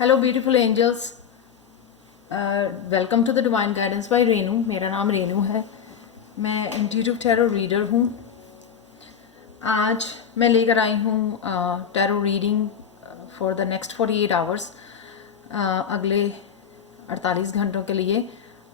Hello beautiful angels, welcome to the divine guidance by Renu. मेरा नाम रेनू है। मैं इंट्यूटिव टैरो रीडर हूँ। आज मैं लेकर आई हूँ tarot reading for the next 48 hours, अगले 48 घंटों के लिए।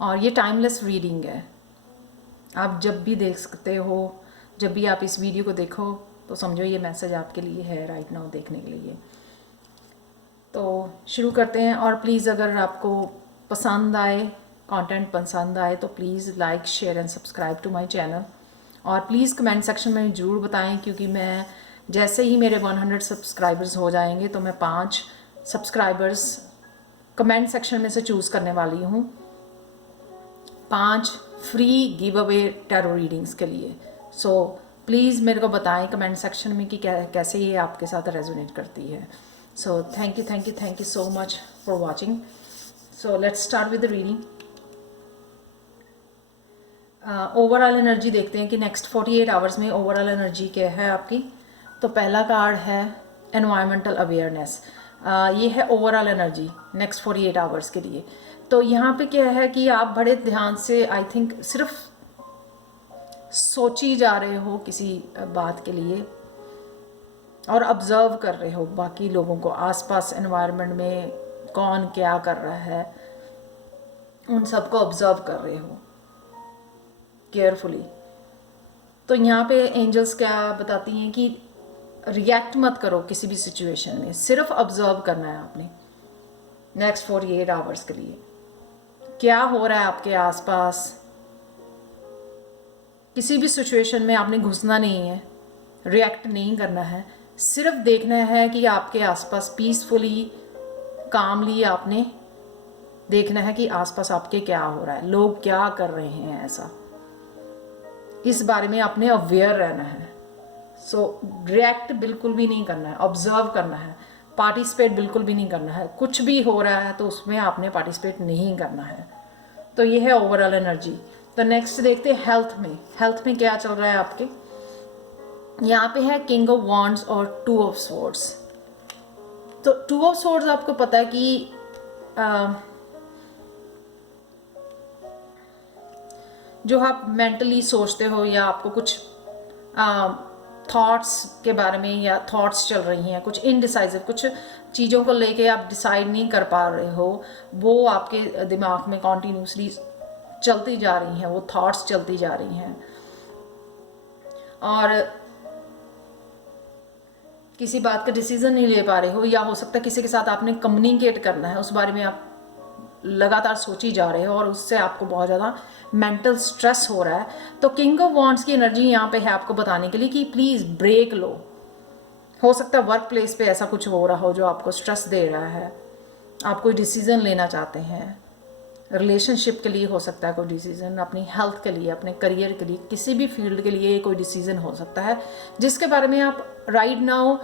और ये टाइमलेस रीडिंग है, आप जब भी देख सकते हो। जब भी आप इस वीडियो को देखो तो समझो ये मैसेज आपके लिए है राइट नाउ देखने के लिए। तो शुरू करते हैं। और प्लीज़ अगर आपको पसंद आए, कंटेंट पसंद आए तो please like share and subscribe to my channel. और प्लीज़ कमेंट सेक्शन में ज़रूर बताएं, क्योंकि मैं जैसे ही मेरे 100 सब्सक्राइबर्स हो जाएंगे तो मैं 5 सब्सक्राइबर्स कमेंट सेक्शन में से चूज़ करने वाली हूँ, 5 free give away tarot readings के लिए। सो प्लीज़ मेरे को बताएं कमेंट सेक्शन में कि कैसे ये आपके साथ रेजोनेट करती है। So thank you so much for watching. So let's start with the reading. Overall energy देखते हैं कि नेक्स्ट 48 आवर्स में ओवरऑल एनर्जी क्या है आपकी। तो पहला कार्ड है एनवायरमेंटल अवेयरनेस। ये है ओवरऑल एनर्जी नेक्स्ट 48 आवर्स के लिए। तो यहाँ पे क्या है कि आप बड़े ध्यान से, आई थिंक, सिर्फ सोची जा रहे हो किसी बात के लिए और ऑब्ज़र्व कर रहे हो बाकी लोगों को, आसपास एनवायरनमेंट में कौन क्या कर रहा है, उन सबको ऑब्ज़र्व कर रहे हो केयरफुली। तो यहाँ पे एंजल्स क्या बताती हैं कि रिएक्ट मत करो किसी भी सिचुएशन में, सिर्फ ऑब्ज़र्व करना है आपने नेक्स्ट 48 आवर्स के लिए। क्या हो रहा है आपके आसपास, किसी भी सिचुएशन में आपने घुसना नहीं है, रिएक्ट नहीं करना है, सिर्फ देखना है कि आपके आसपास पीसफुली, कामली आपने देखना है कि आसपास आपके क्या हो रहा है, लोग क्या कर रहे हैं, ऐसा इस बारे में आपने अवेयर रहना है। सो रिएक्ट बिल्कुल भी नहीं करना है, ऑब्जर्व करना है, पार्टिसिपेट बिल्कुल भी नहीं करना है। कुछ भी हो रहा है तो उसमें आपने पार्टिसिपेट नहीं करना है। तो ये है ओवरऑल एनर्जी। तो नेक्स्ट देखते हैं हेल्थ में क्या चल रहा है आपके। यहाँ पे है किंग ऑफ वॉन्ड्स और 2 ऑफ स्वॉर्ड्स। तो 2 ऑफ स्वॉर्ड्स आपको पता है कि जो आप मेंटली सोचते हो या आपको कुछ थॉट्स के बारे में या थॉट्स चल रही हैं, कुछ इनडिसाइसिव, कुछ चीज़ों को लेके आप डिसाइड नहीं कर पा रहे हो, वो आपके दिमाग में कॉन्टीन्यूसली चलती जा रही हैं, वो थॉट्स चलती जा रही हैं। और किसी बात का डिसीजन नहीं ले पा रहे हो, या हो सकता है किसी के साथ आपने कम्युनिकेट करना है, उस बारे में आप लगातार सोची जा रहे हो और उससे आपको बहुत ज़्यादा मेंटल स्ट्रेस हो रहा है। तो किंग ऑफ वॉन्ड्स की एनर्जी यहाँ पे है आपको बताने के लिए कि प्लीज़ ब्रेक लो। हो सकता है वर्क प्लेस पे ऐसा कुछ हो रहा हो जो आपको स्ट्रेस दे रहा है, आप कोई डिसीज़न लेना चाहते हैं, रिलेशनशिप के लिए हो सकता है कोई डिसीज़न, अपनी हेल्थ के लिए, अपने करियर के लिए, किसी भी फील्ड के लिए कोई डिसीज़न हो सकता है जिसके बारे में आप right now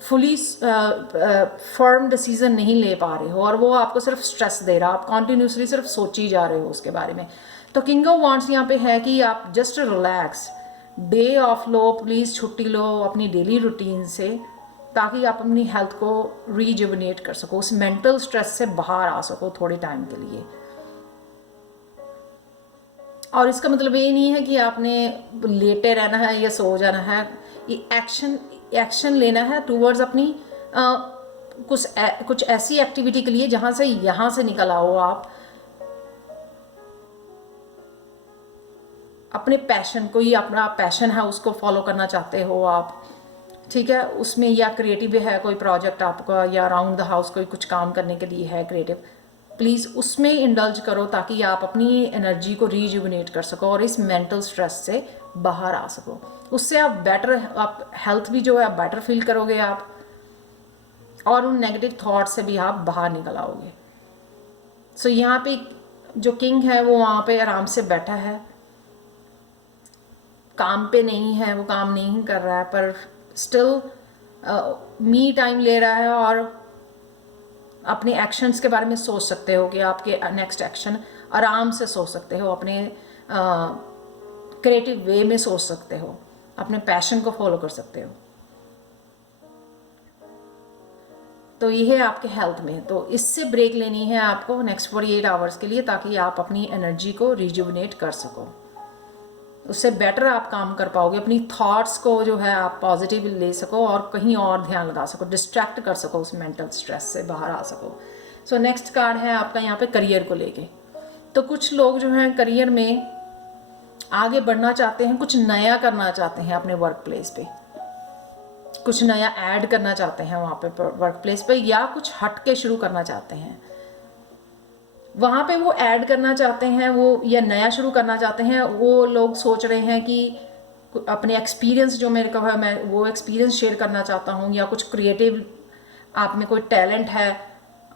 fully firm decision नहीं ले पा रहे हो और वो आपको सिर्फ स्ट्रेस दे रहा, आप कॉन्टीन्यूसली सिर्फ सोची जा रहे हो उसके बारे में। तो किंग ऑफ वॉन्ड्स यहाँ पे है कि आप just relax, day of low, please छुट्टी लो अपनी डेली रूटीन से, ताकि आप अपनी हेल्थ को रीजुवनेट कर सको, उस मेंटल स्ट्रेस से बाहर आ सको थोड़े टाइम के लिए। और इसका मतलब ये नहीं है कि आपने लेटे रहना है या सो जाना है, ये एक्शन लेना है टूवर्ड्स अपनी कुछ ऐसी एक्टिविटी के लिए जहाँ से निकल आओ आप अपने पैशन को, ही अपना पैशन है उसको फॉलो करना चाहते हो आप, ठीक है, उसमें, या क्रिएटिव है कोई प्रोजेक्ट आपका, या अराउंड द हाउस कोई कुछ काम करने के लिए है क्रिएटिव, प्लीज़ उसमें इंडल्ज करो ताकि आप अपनी एनर्जी को रीजुवनेट कर सको और इस मेंटल स्ट्रेस से बाहर आ सको। उससे आप हेल्थ भी जो है आप बेटर फील करोगे आप, और उन नेगेटिव थॉट से भी आप बाहर निकल आओगे। सो यहाँ पे जो किंग है वो वहाँ पे आराम से बैठा है, काम पे नहीं है, वो काम नहीं कर रहा है, पर स्टिल मी टाइम ले रहा है और अपने एक्शंस के बारे में सोच सकते हो कि आपके नेक्स्ट एक्शन आराम से सोच सकते हो, अपने क्रिएटिव वे में सोच सकते हो, अपने पैशन को फॉलो कर सकते हो। तो ये है आपके हेल्थ में। तो इससे ब्रेक लेनी है आपको नेक्स्ट 48 आवर्स के लिए, ताकि आप अपनी एनर्जी को रिजुविनेट कर सको। उससे बेटर आप काम कर पाओगे, अपनी थॉट्स को जो है आप पॉजिटिव ले सको और कहीं और ध्यान लगा सको, डिस्ट्रैक्ट कर सको, उस मेंटल स्ट्रेस से बाहर आ सको। सो नेक्स्ट कार्ड है आपका यहाँ पे करियर को लेके। तो कुछ लोग जो हैं करियर में आगे बढ़ना चाहते हैं, कुछ नया करना चाहते हैं अपने वर्क प्लेस पे, कुछ नया ऐड करना चाहते हैं वहाँ पे वर्क प्लेस पे, या कुछ हट के शुरू करना चाहते हैं वहाँ पे। वो ऐड करना चाहते हैं वो, या नया शुरू करना चाहते हैं। वो लोग सोच रहे हैं कि अपने एक्सपीरियंस जो मेरे को है, मैं वो एक्सपीरियंस शेयर करना चाहता हूँ, या कुछ क्रिएटिव आप में कोई टैलेंट है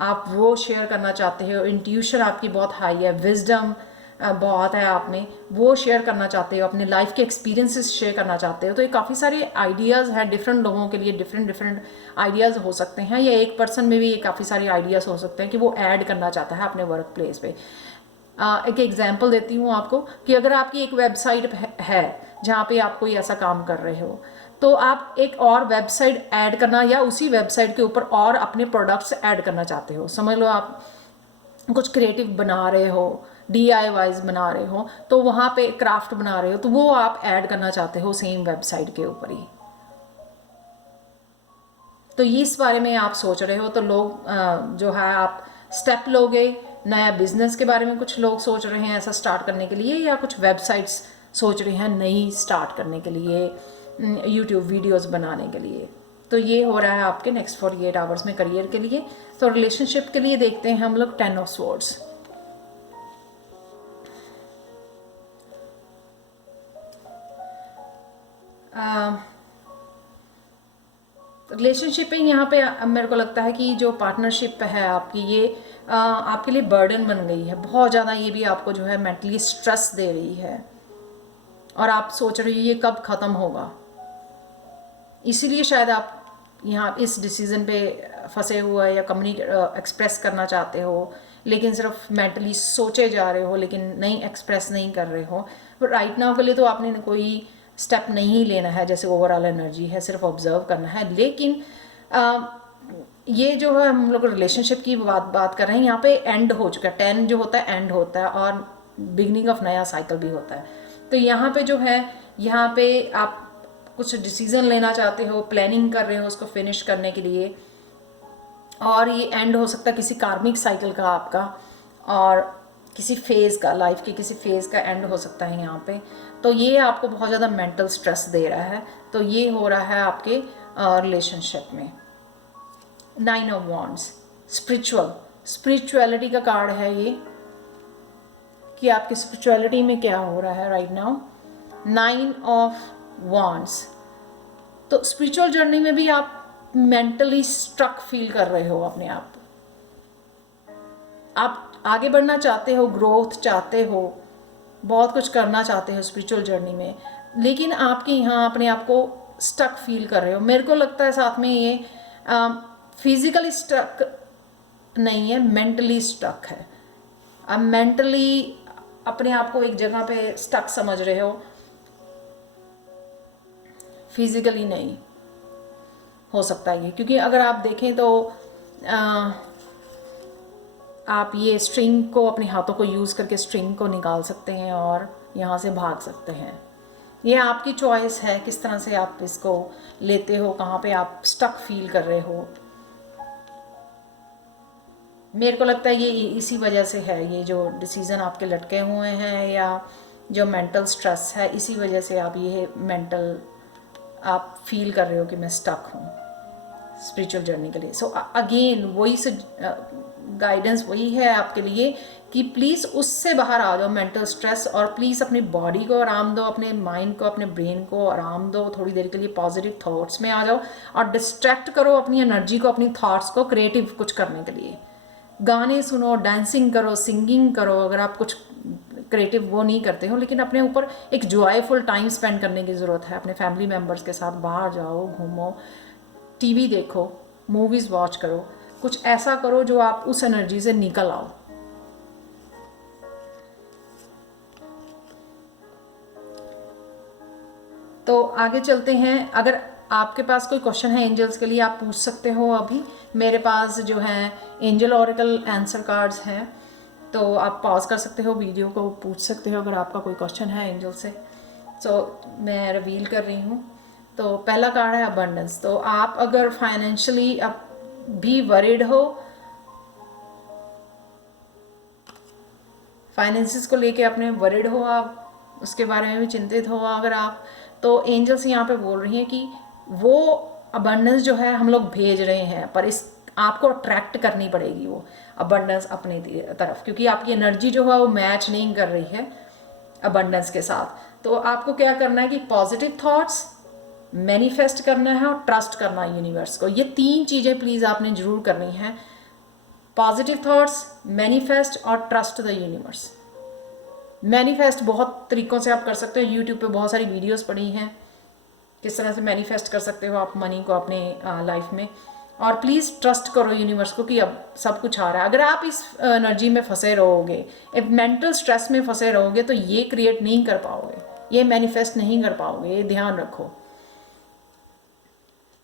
आप वो शेयर करना चाहते हो, इंट्यूशन आपकी बहुत हाई है, विजडम बहुत है आप में, वो शेयर करना चाहते हो, अपने लाइफ के एक्सपीरियंसेस शेयर करना चाहते हो। तो ये काफ़ी सारे आइडियाज़ हैं डिफरेंट लोगों के लिए, डिफरेंट आइडियाज़ हो सकते हैं, या एक पर्सन में भी ये काफ़ी सारे आइडियाज़ हो सकते हैं कि वो ऐड करना चाहता है अपने वर्क प्लेस पे। एक एग्जांपल देती हूँ आपको कि अगर आपकी एक वेबसाइट है जहाँ पे आप कोई ऐसा काम कर रहे हो, तो आप एक और वेबसाइट ऐड करना, या उसी वेबसाइट के ऊपर और अपने प्रोडक्ट्स ऐड करना चाहते हो। समझ लो आप कुछ क्रिएटिव बना रहे हो, DIYs बना रहे हो, तो वहाँ पे क्राफ्ट बना रहे हो, तो वो आप ऐड करना चाहते हो सेम वेबसाइट के ऊपर ही। तो इस बारे में आप सोच रहे हो, तो लोग जो है आप स्टेप लोगे, नया बिजनेस के बारे में कुछ लोग सोच रहे हैं ऐसा स्टार्ट करने के लिए, या कुछ वेबसाइट्स सोच रहे हैं नई स्टार्ट करने के लिए, यूट्यूब वीडियोस बनाने के लिए। तो ये हो रहा है आपके नेक्स्ट 48 आवर्स में करियर के लिए। तो रिलेशनशिप के लिए देखते हैं हम लोग 10 ऑफ स्वॉर्ड्स। रिलेशनशिप में यहाँ पे मेरे को लगता है कि जो पार्टनरशिप है आपकी, ये आपके लिए बर्डन बन गई है बहुत ज़्यादा। ये भी आपको जो है मेंटली स्ट्रेस दे रही है, और आप सोच रहे हो ये कब ख़त्म होगा। इसीलिए शायद आप यहाँ इस डिसीज़न पे फंसे हुए, या एक्सप्रेस करना चाहते हो, लेकिन सिर्फ मेंटली सोचे जा रहे हो, लेकिन नहीं एक्सप्रेस नहीं कर रहे हो। बट राइट नाउ के लिए तो आपने कोई स्टेप नहीं लेना है, जैसे ओवरऑल एनर्जी है, सिर्फ ऑब्जर्व करना है। लेकिन ये जो है हम लोग रिलेशनशिप की बात कर रहे हैं, यहाँ पे एंड हो चुका है। 10 जो होता है एंड होता है, और बिगनिंग ऑफ नया साइकिल भी होता है। तो यहाँ पे जो है, यहाँ पे आप कुछ डिसीजन लेना चाहते हो, प्लानिंग कर रहे हो उसको फिनिश करने के लिए, और ये एंड हो सकता है किसी कार्मिक साइकिल का आपका, और किसी फेज़ का, लाइफ के किसी फेज़ का एंड हो सकता है यहाँ पे। तो ये आपको बहुत ज़्यादा मेंटल स्ट्रेस दे रहा है। तो ये हो रहा है आपके रिलेशनशिप में। 9 ऑफ वॉन्ड्स, स्पिरिचुअलिटी का कार्ड है ये, कि आपकी स्पिरिचुअलिटी में क्या हो रहा है राइट नाउ। 9 ऑफ वॉन्ड्स, तो स्पिरिचुअल जर्नी में भी आप मेंटली स्ट्रक फील कर रहे हो अपने आप आगे बढ़ना चाहते हो, ग्रोथ चाहते हो, बहुत कुछ करना चाहते हो स्पिरिचुअल जर्नी में, लेकिन आपके यहाँ अपने आप को स्टक फील कर रहे हो। मेरे को लगता है साथ में ये फिजिकली स्टक नहीं है, मेंटली स्टक है। आप मेंटली अपने आप को एक जगह पे स्टक समझ रहे हो, फिजिकली नहीं हो सकता ये। क्योंकि अगर आप देखें तो आप ये स्ट्रिंग को, अपने हाथों को यूज़ करके स्ट्रिंग को निकाल सकते हैं और यहाँ से भाग सकते हैं। ये आपकी चॉइस है किस तरह से आप इसको लेते हो, कहाँ पे आप स्टक फील कर रहे हो। मेरे को लगता है ये इसी वजह से है, ये जो डिसीज़न आपके लटके हुए हैं या जो मेंटल स्ट्रेस है, इसी वजह से आप ये मेंटल आप फील कर रहे हो कि मैं स्टक हूँ स्पिरिचुअल जर्नी के लिए। सो अगेन वही से गाइडेंस वही है आपके लिए कि प्लीज़ उससे बाहर आ जाओ, मेंटल स्ट्रेस, और प्लीज़ अपनी बॉडी को आराम दो, अपने माइंड को, अपने ब्रेन को आराम दो, थोड़ी देर के लिए पॉजिटिव थॉट्स में आ जाओ और डिस्ट्रैक्ट करो अपनी एनर्जी को, अपनी थॉट्स को क्रिएटिव कुछ करने के लिए। गाने सुनो, डांसिंग करो, सिंगिंग करो। अगर आप कुछ क्रिएटिव वो नहीं करते हो, लेकिन अपने ऊपर एक जॉयफुल टाइम स्पेंड करने की ज़रूरत है। अपने फैमिली मेम्बर्स के साथ बाहर जाओ, घूमो, टीवी देखो, मूवीज़ वॉच करो, कुछ ऐसा करो जो आप उस एनर्जी से निकल आओ। तो आगे चलते हैं। अगर आपके पास कोई क्वेश्चन है एंजल्स के लिए, आप पूछ सकते हो। अभी मेरे पास जो है एंजल ऑरेकल आंसर कार्ड्स हैं, तो आप पॉज कर सकते हो वीडियो को, पूछ सकते हो अगर आपका कोई क्वेश्चन है एंजल से। मैं रिवील कर रही हूँ। तो पहला कार्ड है अबंडेंस। तो आप अगर फाइनेंशियली अब भी वरीड हो, फाइनेंसिस को लेके अपने वरीड हो, आप उसके बारे में भी चिंतित हो अगर आप, तो एंजल्स यहाँ पे बोल रही हैं कि वो अबंडेंस जो है हम लोग भेज रहे हैं, पर इस आपको अट्रैक्ट करनी पड़ेगी वो अबंडेंस अपनी तरफ, क्योंकि आपकी एनर्जी जो है वो मैच नहीं कर रही है अबंडेंस के साथ। तो आपको क्या करना है कि पॉजिटिव थॉट्स मैनिफेस्ट करना है और ट्रस्ट करना है यूनिवर्स को। ये 3 चीज़ें प्लीज़ आपने ज़रूर करनी है, पॉजिटिव थॉट्स, मैनिफेस्ट और ट्रस्ट द यूनिवर्स। मैनिफेस्ट बहुत तरीक़ों से आप कर सकते हो, यूट्यूब पे बहुत सारी वीडियोस पड़ी हैं किस तरह से मैनिफेस्ट कर सकते हो आप मनी को अपने लाइफ में। और प्लीज़ ट्रस्ट करो यूनिवर्स को कि अब सब कुछ आ रहा है। अगर आप इस एनर्जी में फंसे रहोगे, एक मेंटल स्ट्रेस में फंसे रहोगे, तो ये क्रिएट नहीं कर पाओगे, ये मैनिफेस्ट नहीं कर पाओगे, ये ध्यान रखो।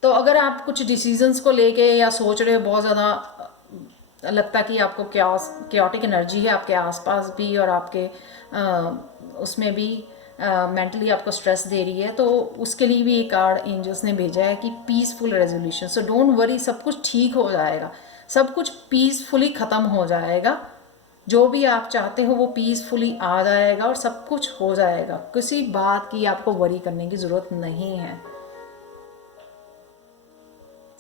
तो अगर आप कुछ डिसीजंस को लेके या सोच रहे हो, बहुत ज़्यादा लगता है कि आपको क्योटिक एनर्जी है आपके आसपास भी और आपके उसमें भी मेंटली आपको स्ट्रेस दे रही है, तो उसके लिए भी एक कार्ड एंजल्स ने भेजा है कि peaceful resolution. So don't worry, सब कुछ ठीक हो जाएगा, सब कुछ पीसफुली ख़त्म हो जाएगा। जो भी आप चाहते हो वो पीसफुली आ जाएगा और सब कुछ हो जाएगा। किसी बात की आपको वरी करने की ज़रूरत नहीं है,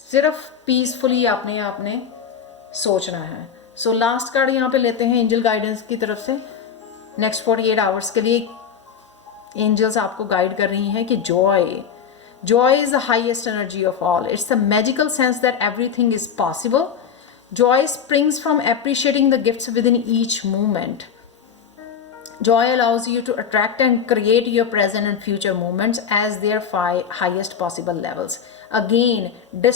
सिर्फ पीसफुली आपने सोचना है। सो लास्ट कार्ड यहाँ पे लेते हैं एंजल गाइडेंस की तरफ से। नेक्स्ट 48 आवर्स के लिए एंजल्स आपको गाइड कर रही हैं कि Joy is the highest energy of all. It's the magical sense that everything is possible. Joy springs from appreciating the gifts with in each movement. Joy allows you to attract and create your present and future moments as their highest possible levels. Again,